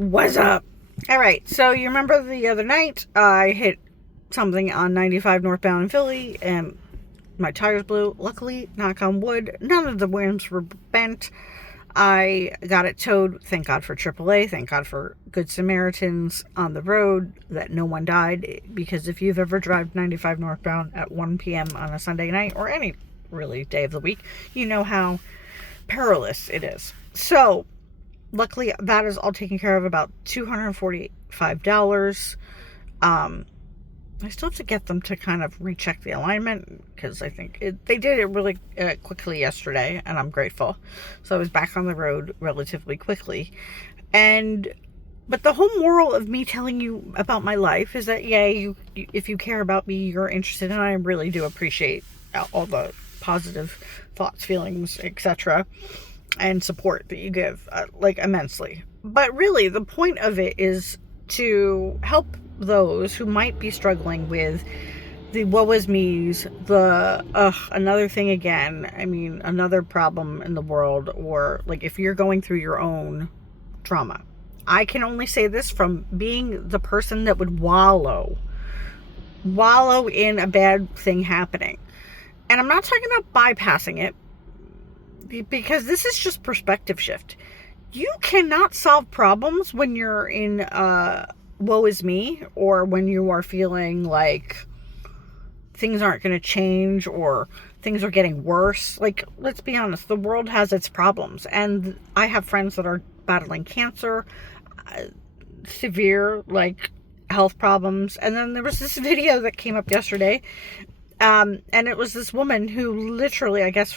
What's up? All right, so you remember the other night I hit something on 95 northbound in Philly and my tires blew. Luckily, knock on wood, none of the rims were bent. I got it towed. Thank God for AAA. Thank God for Good Samaritans on the road that no one died. Because if you've ever driven 95 northbound at 1 p.m. on a Sunday night or any really day of the week, you know how perilous it is. So, luckily, that is all taken care of, about $245. I still have to get them to kind of recheck the alignment because I think they did it really quickly yesterday, and I'm grateful. So I was back on the road relatively quickly. But the whole moral of me telling you about my life is that, if you care about me, you're interested, and I really do appreciate all the positive thoughts, feelings, etc., and support that you give, immensely. But really, the point of it is to help those who might be struggling with the woe is me's, another thing again, another problem in the world, or if you're going through your own trauma. I can only say this from being the person that would wallow in a bad thing happening. And I'm not talking about bypassing it, because this is just perspective shift. You cannot solve problems when you're in woe is me, or when you are feeling like things aren't going to change or things are getting worse. Let's be honest, the world has its problems, and I have friends that are battling cancer, severe health problems. And then there was this video that came up yesterday, and it was this woman who literally, I guess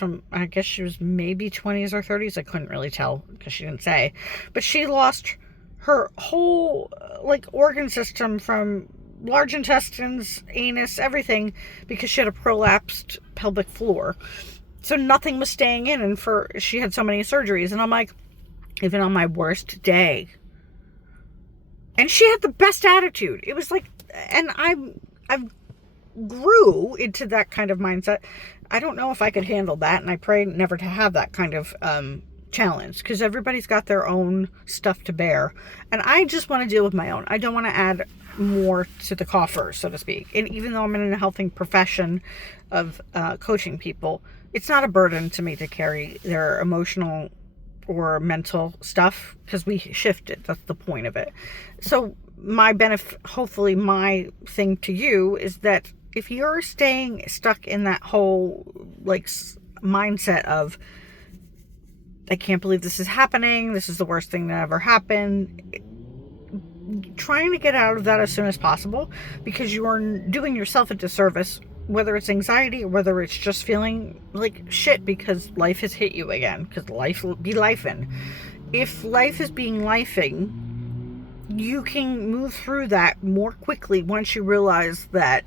she was maybe 20s or 30s. I couldn't really tell because she didn't say, but she lost her whole organ system, from large intestines, anus, everything, because she had a prolapsed pelvic floor. So nothing was staying in, and she had so many surgeries. And I'm like, even on my worst day. And she had the best attitude. It was and I've grew into that kind of mindset. I don't know if I could handle that, and I pray never to have that kind of challenge, because everybody's got their own stuff to bear, and I just want to deal with my own. I don't want to add more to the coffer, so to speak. And even though I'm in a healthy profession of coaching people, it's not a burden to me to carry their emotional or mental stuff, because we shift it. That's the point of it. So hopefully my thing to you is that if you're staying stuck in that whole mindset of, I can't believe this is happening, this is the worst thing that ever happened, trying to get out of that as soon as possible, because you are doing yourself a disservice, whether it's anxiety or whether it's just feeling like shit because life has hit you again, because life will be lifing. If life is being lifing, you can move through that more quickly once you realize that,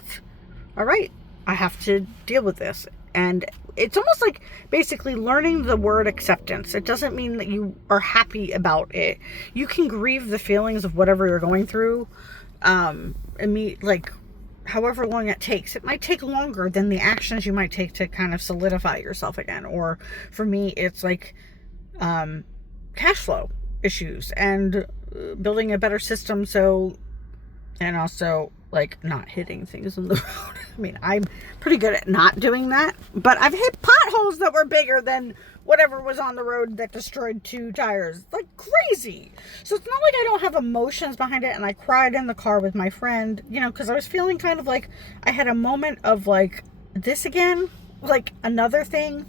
all right, I have to deal with this. And it's almost like basically learning the word acceptance. It doesn't mean that you are happy about it. You can grieve the feelings of whatever you're going through, however long it takes. It might take longer than the actions you might take to kind of solidify yourself again. Or for me, it's cash flow issues and building a better system. And also not hitting things in the road. I'm pretty good at not doing that, but I've hit potholes that were bigger than whatever was on the road that destroyed 2 tires. Crazy. So it's not like I don't have emotions behind it. And I cried in the car with my friend, because I was feeling kind of I had a moment of this again, another thing.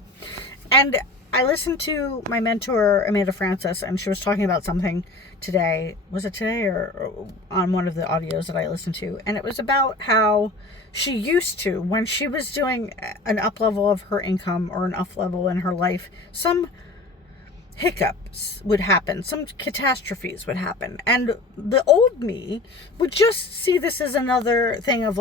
And I listened to my mentor, Amanda Francis, and she was talking about something today. Was it today or on one of the audios that I listened to? And it was about how she used to, when she was doing an up level of her income or an up level in her life, some hiccups would happen, some catastrophes would happen. And the old me would just see this as another thing of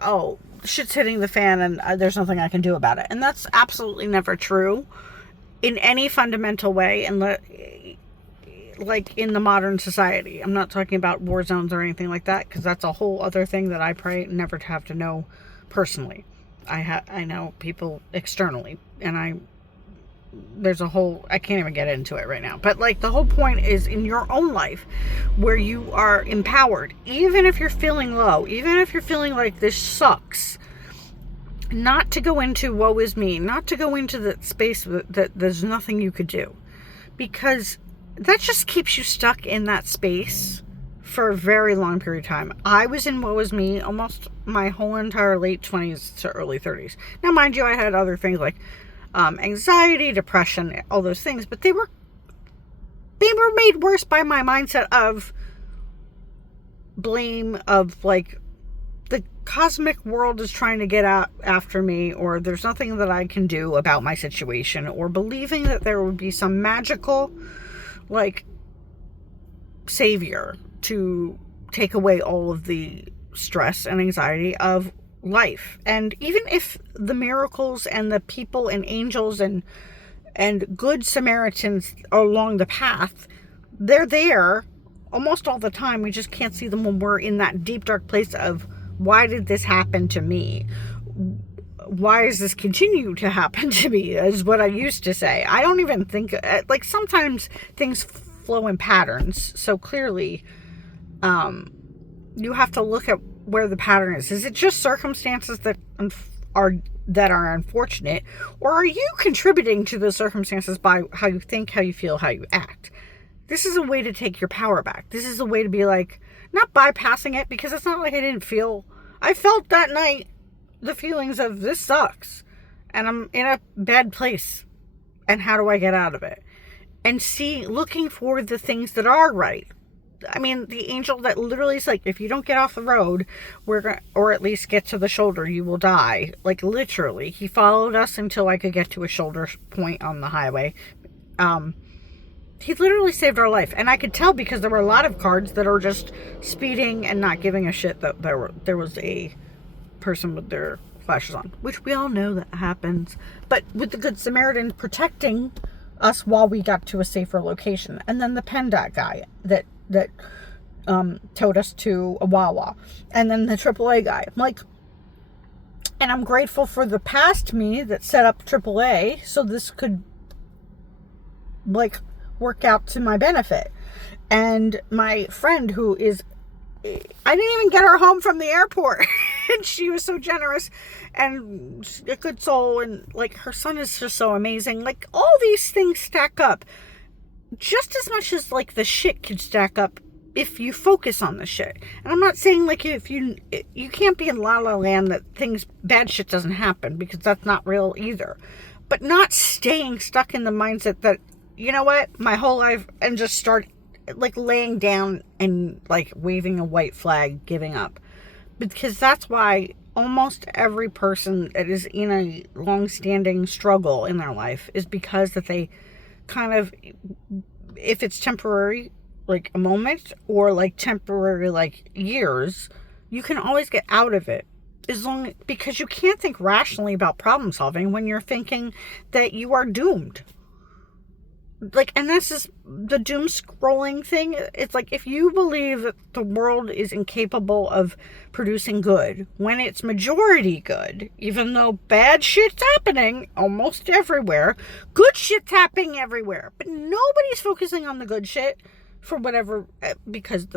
oh, shit's hitting the fan and there's nothing I can do about it. And that's absolutely never true in any fundamental way. And in the modern society, I'm not talking about war zones or anything like that, because that's a whole other thing that I pray never to have to know personally. I know people externally, and I there's a whole, I can't even get into it right now, but like the whole point is in your own life where you are empowered, even if you're feeling low, even if you're feeling like this sucks, not to go into woe is me, not to go into the space that there's nothing you could do, because that just keeps you stuck in that space for a very long period of time. I was in woe is me almost my whole entire late 20s to early 30s. Now, mind you, I had other things like anxiety, depression, all those things, but they were made worse by my mindset of blame, of like the cosmic world is trying to get out after me, or there's nothing that I can do about my situation, or believing that there would be some magical like savior to take away all of the stress and anxiety of life. And even if the miracles and the people and angels and good Samaritans along the path, they're there almost all the time. We just can't see them when we're in that deep dark place of, why did this happen to me? Why does this continue to happen to me, is what I used to say. I don't even think, like, sometimes things flow in patterns, so clearly you have to look at where the pattern is. Is it just circumstances that are unfortunate, or are you contributing to those circumstances by how you think, how you feel, how you act? This is a way to take your power back. This is a way to be like, not bypassing it, because it's not like I felt that night the feelings of this sucks and I'm in a bad place, and how do I get out of it? And looking for the things that are right. I mean, the angel that literally is like, if you don't get off the road, or at least get to the shoulder, you will die. Like, literally, he followed us until I could get to a shoulder point on the highway. He literally saved our life. And I could tell because there were a lot of cards that are just speeding and not giving a shit that there was a person with their flashes on, which we all know that happens. But with the Good Samaritan protecting us while we got to a safer location. And then the PennDOT guy that towed us to a Wawa. And then the AAA guy. And I'm grateful for the past me that set up AAA so this could work out to my benefit. And my friend who is, I didn't even get her home from the airport. And she was so generous and a good soul. And her son is just so amazing. All these things stack up just as much as the shit could stack up if you focus on the shit. And I'm not saying if you can't be in la la land that bad shit doesn't happen, because that's not real either. But not staying stuck in the mindset that, you know what, my whole life, and just start laying down and waving a white flag, giving up. Because that's why almost every person that is in a long-standing struggle in their life is because that they kind of, if it's temporary, a moment, or temporary, years, you can always get out of it. Because you can't think rationally about problem solving when you're thinking that you are doomed. And that's just the doom scrolling thing. It's if you believe that the world is incapable of producing good, when it's majority good, even though bad shit's happening almost everywhere, good shit's happening everywhere. But nobody's focusing on the good shit for whatever, because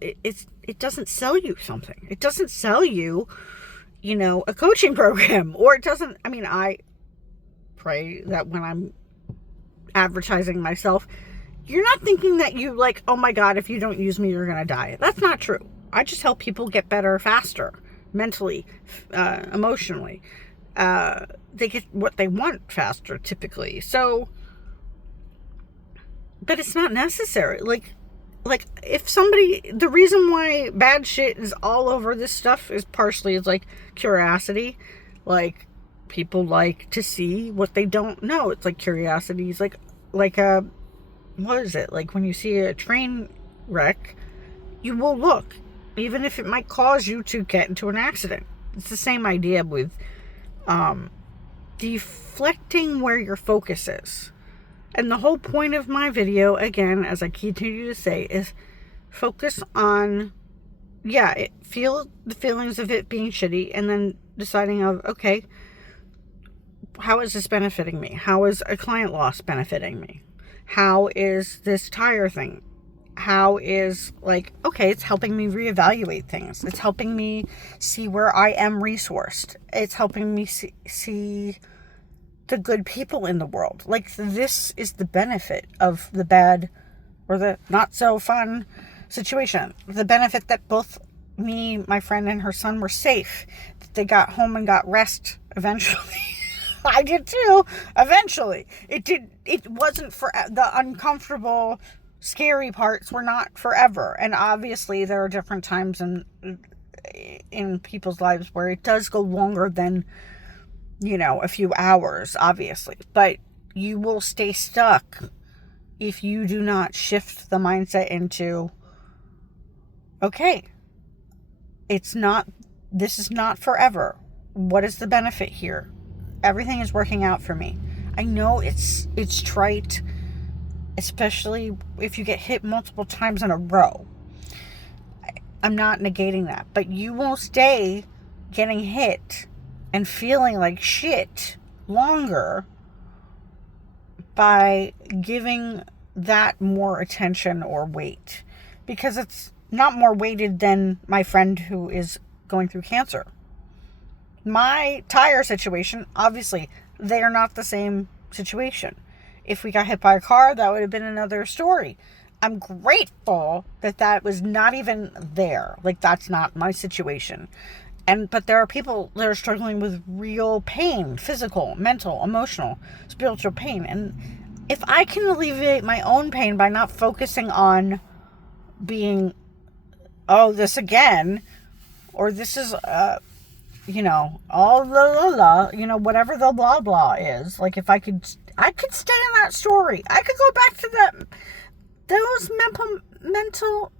it doesn't sell you something. It doesn't sell you, a coaching program, or it doesn't, I pray that when I'm advertising myself, you're not thinking that you oh my god, if you don't use me, you're gonna die. That's not true. I just help people get better faster, mentally, emotionally. They get what they want faster, typically. So, but it's not necessary. If somebody, the reason why bad shit is all over this stuff is partially curiosity. People like to see what they don't know. It's curiosity is what is it? When you see a train wreck, you will look, even if it might cause you to get into an accident. It's the same idea with deflecting where your focus is. And the whole point of my video, again, as I continue to say, is focus on, feel the feelings of it being shitty, and then deciding okay, how is this benefiting me? How is a client loss benefiting me? How is this tire thing? How is, like, okay, it's helping me reevaluate things. It's helping me see where I am resourced. It's helping me see the good people in the world. Like, this is the benefit of the bad or the not so fun situation. The benefit that both me, my friend, and her son were safe. That they got home and got rest eventually. I did too. Eventually. It wasn't for the uncomfortable, scary parts were not forever. And obviously there are different times in people's lives where it does go longer than, a few hours, obviously. But you will stay stuck if you do not shift the mindset into, okay, this is not forever. What is the benefit here? Everything is working out for me. I know it's trite, especially if you get hit multiple times in a row. I'm not negating that, but you will stay getting hit and feeling like shit longer by giving that more attention or weight, because it's not more weighted than my friend who is going through cancer. My tire situation, obviously, they are not the same situation. If we got hit by a car, that would have been another story. I'm grateful that was not even there. Like, that's not my situation. But there are people that are struggling with real pain, physical, mental, emotional, spiritual pain. And if I can alleviate my own pain by not focusing on being, oh, this again, or this is, all whatever the blah blah is. Like, if I could stay in that story. I could go back to those mental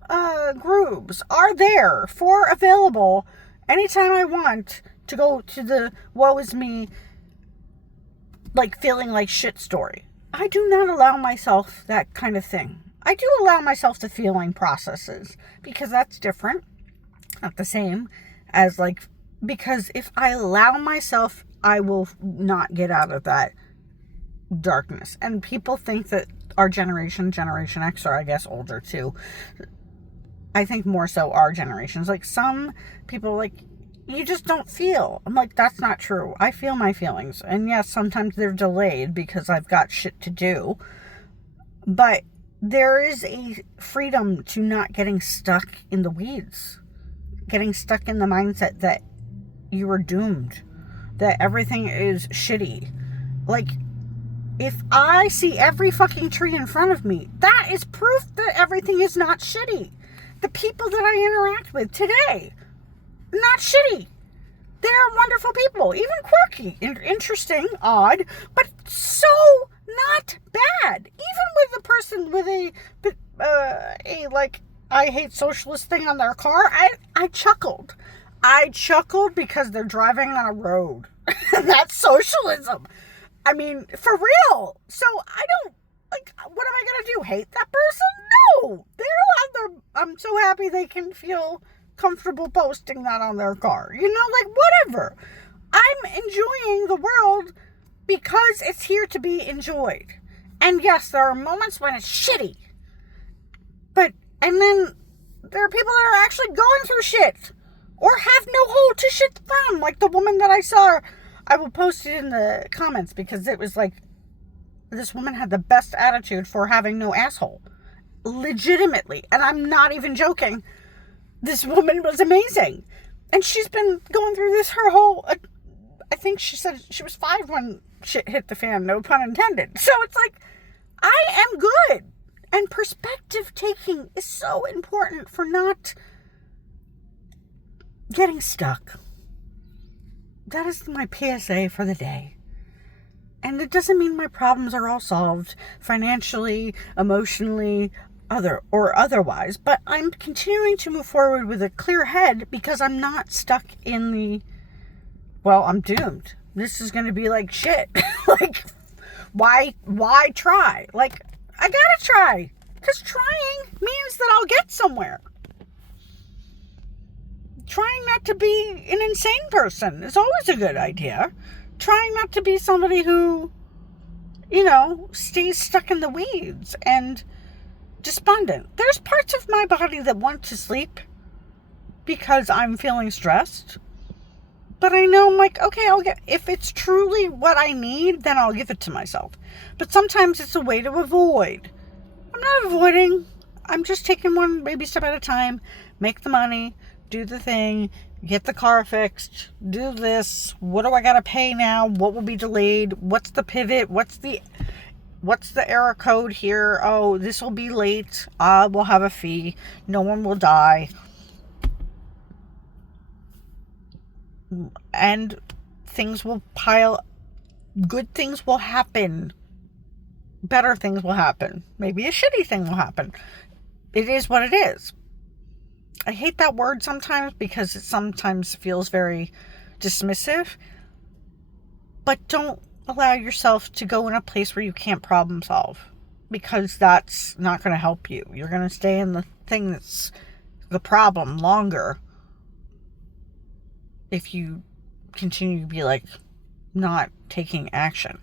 grooves are there available anytime I want to go to the woe is me, like, feeling like shit story. I do not allow myself that kind of thing. I do allow myself the feeling processes, because that's different. Not the same as, like, because if I allow myself, I will not get out of that darkness. And people think that our Generation X, or I guess older too, I think more so our generations, like, some people, like, you just don't feel. I'm like, that's not true. I feel my feelings. And yes, sometimes they're delayed because I've got shit to do. But there is a freedom to not getting stuck in the weeds. Getting stuck in the mindset that you are doomed. That everything is shitty. Like, if I see every fucking tree in front of me, that is proof that everything is not shitty. The people that I interact with today, not shitty. They're wonderful people, even quirky, interesting, odd, but so not bad. Even with a person with a like, I hate socialist thing on their car, I chuckled. I chuckled because they're driving on a road. That's socialism. I mean, for real. So I don't, like, what am I going to do? Hate that person? No. I'm so happy they can feel comfortable posting that on their car. Like, whatever. I'm enjoying the world because it's here to be enjoyed. And yes, there are moments when it's shitty. And then there are people that are actually going through shit or have no hole to shit from. Like the woman that I saw, I will post it in the comments because it was like, this woman had the best attitude for having no asshole. Legitimately. And I'm not even joking. This woman was amazing. And she's been going through this her whole, I think she said she was 5 when shit hit the fan, no pun intended. So it's like, I am good. And perspective taking is so important for not getting stuck. That is my PSA for the day. And it doesn't mean my problems are all solved financially, emotionally, otherwise, but I'm continuing to move forward with a clear head because I'm not stuck in I'm doomed. This is going to be like shit. Like, why try? Like, I gotta try, because trying means that I'll get somewhere. Trying not to be an insane person is always a good idea. trying not to be somebody who, stays stuck in the weeds and despondent. There's parts of my body that want to sleep because I'm feeling stressed. But I know I'm like, okay, if it's truly what I need, then I'll give it to myself. But sometimes it's a way to avoid. I'm not avoiding. I'm just taking one baby step at a time. Make the money, do the thing, get the car fixed, do this. What do I got to pay now? What will be delayed? What's the pivot? What's the error code here? Oh, this will be late. We'll have a fee. No one will die. And things will pile. Good things will happen. Better things will happen. Maybe a shitty thing will happen. It is what it is. I hate that word sometimes because it sometimes feels very dismissive. But don't allow yourself to go in a place where you can't problem solve, because that's not going to help you. You're going to stay in the thing that's the problem longer if you continue to be like not taking action.